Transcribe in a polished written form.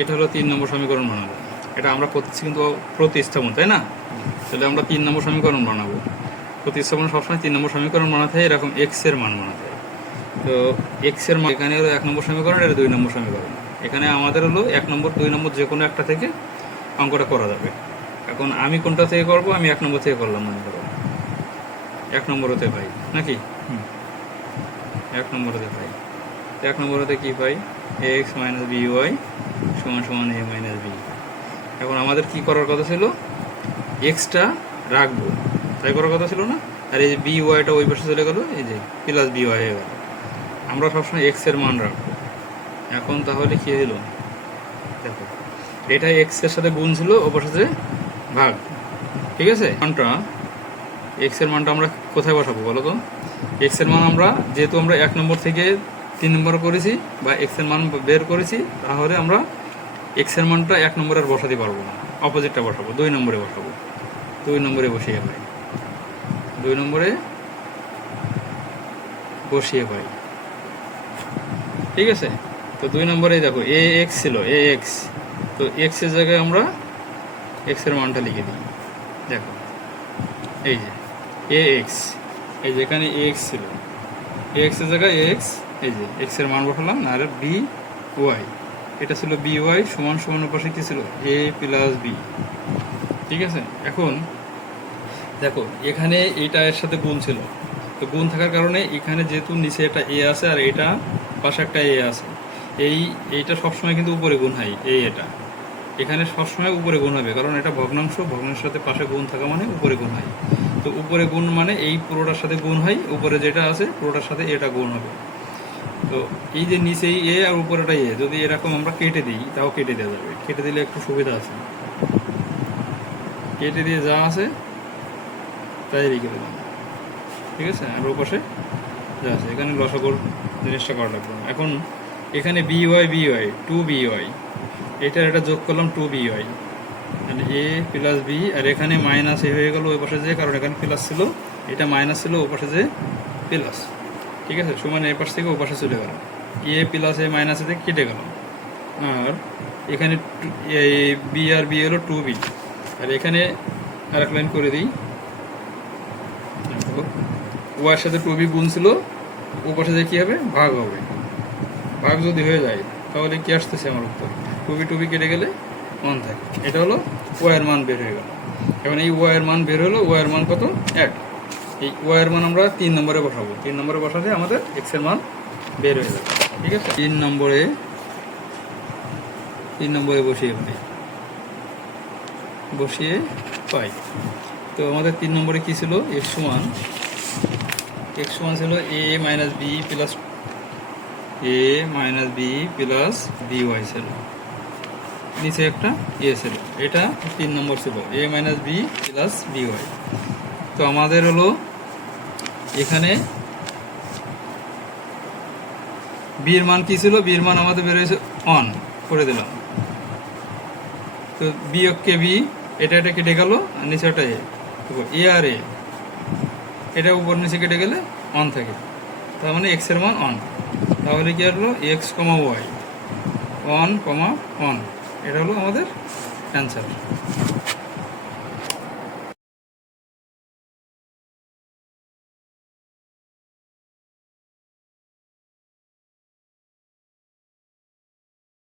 এটা হলো 3 নম্বর সমীকরণ বানাবো। এটা আমরা করতেছি কিন্তু প্রতিস্থাপন, তাই না? তাহলে আমরা 3 নম্বর সমীকরণ বানাবো। প্রতিস্থাপন সবসময় 3 নম্বর সমীকরণ বানাতে হয়, এরকম এক্স এর মান বানাতে হয়। তো এক্স এর মান এখানে হলো 1 নম্বর সমীকরণ, এটা 2 নম্বর সমীকরণ। এখানে আমাদের হলো 1 নম্বর 2 নম্বর যে কোনো একটা থেকে অঙ্কটা করা যাবে। এখন আমি কোনটা থেকে করব? আমি 1 নম্বর থেকে করলাম, মনে করো 1 নম্বর হতে পাই নাকি? 1 নম্বর হতে পাই। 1 নম্বর হতে কী পাই? এক্স মাইনাস বি ওয়াই সমান সমান এ মাইনাস বি। এখন আমাদের কি করার কথা ছিল? এক্সটা রাখবো, তাই করার কথা ছিল না? আর এই যে বি ওয়াইটা ওই পাশে চলে গেল, এই যে প্লাস বি ওয়াই হয়ে গেল। আমরা সবসময় এক্স এর মান রাখবো। এখন তাহলে কী হলো দেখো, এটা এক্স এর সাথে গুণ ছিল, ও পাশে ভাগ, ঠিক আছে? মানটা এক্স এর মানটা আমরা কোথায় বসাবো বলো তো? এক্স এর মান আমরা যেহেতু আমরা 1 নম্বর থেকে 3 নম্বর করেছি বা এক্স এর মান বের করেছি, তাহলে আমরা এক্স এর মানটা 1 নম্বরে আর বসাতে পারবো না, অপোজিটটা বসাবো, 2 নম্বরে বসাবো। 2 নম্বরে বসিয়ে পাই, 2 নম্বরে বসিয়ে পাই, ঠিক আছে? তো 2 নম্বরে দেখো এ এক্স ছিল, এ এক্স, তো এক্স এর জায়গায় আমরা এক্স এর মানটা লিখে দিই। দেখো এই যে এ এক্স, এই যে এখানে এ এক্স ছিল, এ এক্স এর জায়গায় এক্স, এই যে এক্স এর মান বসালাম। আর বি ওয়াই, এটা ছিল বি ওয়াই সমান সমান পাশে কি ছিল? এ প্লাস বি, ঠিক আছে? এখন দেখো এখানে এইটা এর সাথে গুণ ছিল, তো গুণ থাকার কারণে এখানে যেহেতু নিচে একটা এ আছে আর এটা পাশে একটা এ আছে, এইটা সবসময় কিন্তু উপরে গুণ হয়, এটা এখানে সবসময় উপরে গুণ হবে, কারণ এটা ভগ্নাংশ, ভগ্নাংশের সাথে পাশে গুণ থাকা মানে উপরে গুণ হয়। তো উপরে গুণ মানে এই পুরোটার সাথে গুণ হয়, উপরে যেটা আছে পুরোটার সাথে এটা গুণ হবে। তো এই যে নিচেই এ আর উপরেটা এ, যদি এরকম আমরা কেটে দিই তাও কেটে দেওয়া যাবে, কেটে দিলে একটু সুবিধা আছে। কেটে দিয়ে যা আছে তাই রেখে দিলাম, ঠিক আছে? আর ও পাশে যা আছে, এখানে লসাগুর জিনিসটা করা লাগবে। এখন এখানে বি ওয়াই 2 বি ওয়াই, এটা যোগ করলাম 2 বি ওয়াই, মানে এ প্লাস বি, আর এখানে মাইনাস এ হয়ে গেল ওই পাশে যে, কারণ এখানে প্লাস ছিল, এটা মাইনাস ছিল, ও পাশে যে প্লাস, ঠিক আছে? সমান এ পাশ থেকে ও পাশে চলে গেল, এ প্লাস এ মাইনাস এতে কেটে গেল। আর এখানে বি আর বি হলো 2 বি, আর এখানে আরেক লাইন করে দিই। ওয়ার সাথে 2 বি গুণ ছিল, ও পাশে যে কী হবে? ভাগ হবে। ভাগ যদি হয়ে যায় তাহলে কি আসতেছে আমার উত্তর? 2 বি কেটে গেলে 1 থাকে। এটা হলো ওয়ার মান বের হয়ে গেল। এখন এই ওয়ার মান বের হলো, ওয়ার মান কত? 1। এই ওয়ার মান আমরা 3 নম্বরে বসাবো, 3 নম্বরে বসালে আমাদের এক্স এর মান বের হয়ে যাবে, ঠিক আছে? 3 নম্বরে বসিয়ে পাই। তো আমাদের 3 নম্বরে কি ছিল? এক্স সমান ছিল A minus B plus B Y ছিল, নিচে একটা এ ছিল, এটা 3 নম্বর ছিল A minus B plus B Y. তো আমাদের হলো এখানে বির মান কি ছিল? বির মান আমাদের বের হয়েছে 1, করে দিলাম। তো বিয়োগকে বি, এটা কেটে গেল, আর নিচে একটা এ আর এ, এটা উপর নিচে কেটে গেলে 1 থাকে, তার মানে এক্স এর মান 1। তাহলে কি হলো? এক্স কমা ওয়াই 1, 1, এটা হলো আমাদের অ্যান্সার।